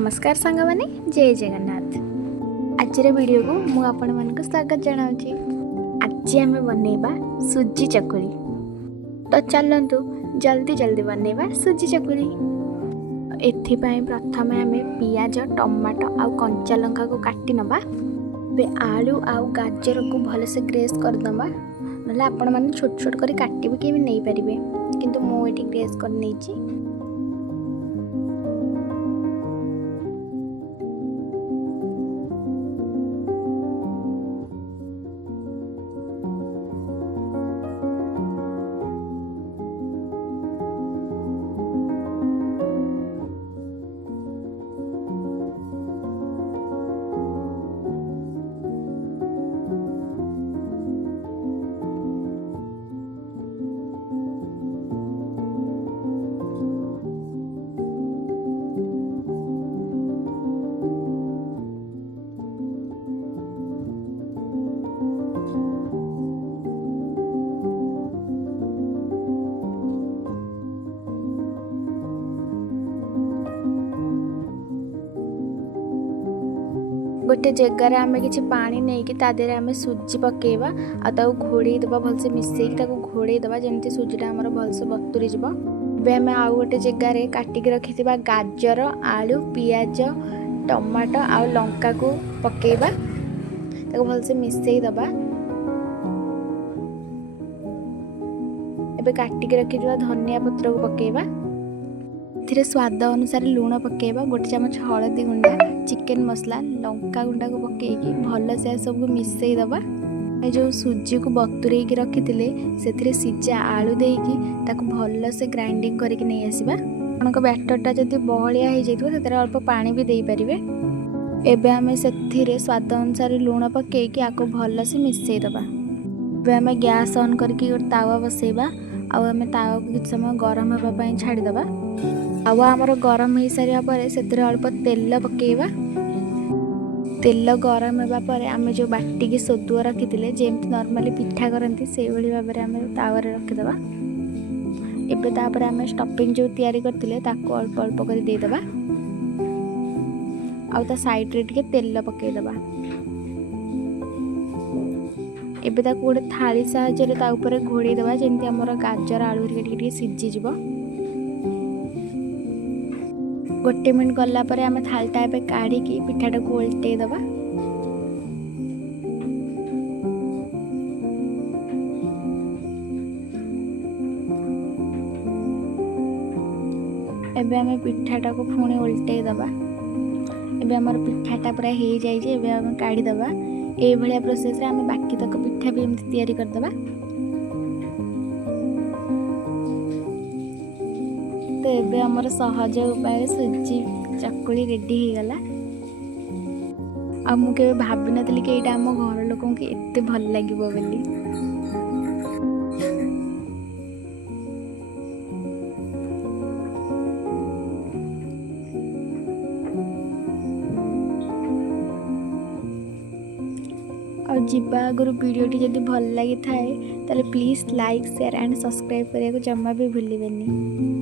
नमस्कार सांग मैंने जय जगन्नाथ। आज वीडियो को मु आपण मानक स्वागत जनाऊँगी। आज आम बनइबा सुजी चकुली। तो चलतु जल्दी जल्दी बनइबा सुजी चकुली। एथिपाई प्रथम आम पियाज टमाटो आउ कंचा लंका को काटी नबा। आलू आउ गाजर को भलसे ग्रेस करदबा ना आपण माने छोट छोट करी काटी भी नहीं पारे किंतु मु एटी ग्रेस कर नहीं। गोटे जगार आम कि पानी नहीं कि तादेह आम सुजी पकेवा आ घोड़े दबा भलसे मिसेक घोड़े दबा जमी सुजीटा आम भलसे बतुरी जीव। आम आउ गोटे जगार काटिक रखि गाजर आलू पियाज टमाटो आउ लंका को पकेवा भलसे मिसेई दबा। एबे काटिक रखि धनिया पत्र को पकेवा। एथिरे स्वाद अनुसार लूण पकेवा। गोटे चामच हलदी गुंडा चिकेन मसला लंका गुंडा को पकेकी भल से सब मिसई दबा। जो सुजी को बतुरे रखी से सीजा आलू देकी ताको भल से ग्राइंडिंग करके नहीं आसवा। आपनक बैटरटा जदि बहलिया हो जाइए अल्प पानी भी दे पारे। एबे आमे से स्वाद अनुसार लूण पकेकी आको भल से मिसई दबा। एबे आमे गैस ऑन करके गोटे तावा बसेबा। आमे तावा को किछ समय गरम होगा छाड़ीदबा। तावा आमर गरम हो सारा पर से अल्प तेल पकेवा। तेल गरम होगा पर आम जो बाटिकी सोदुआ रखी जमी नॉर्मली पिठा करती से भाव में आम तावर रखीदबा। एबे तापर आम स्टफिंग जो तैयारी करथिले ताको अल्प अल्प कर देदबा। आउ ता साइड रे टिके तेल पकेदबा। एबे ताको गोटे थाली साहाय्य ता ऊपर घोड़े दबा जमी आमर गाजर आलू टिके सीझी जीव। गोटे मिनट गला पर आम थालटा ए काढ़ी पिठाटा को उल्टे दबा। एबे आम पिठाटा को पुणी उल्टे दबा। एबे आमर पिठाटा पूरा हो जाइए। एबे आम काढ़ी दबा। ए भलिया प्रोसेस रे आम बाकी तक पिठा भी एमती तैयारी कर दबा। तो एबे हमर सहज उपाय सुजी चकुली रेडी हो गला। आ मु के भाबी नथली कि एटा हम घर लोकों के एते भल लागिबो बोली। और जीवा आगुरी वीडियोटी जदि भल लगी थाए ताले please like share and subscribe करने को जमा भी भूलिबेनी।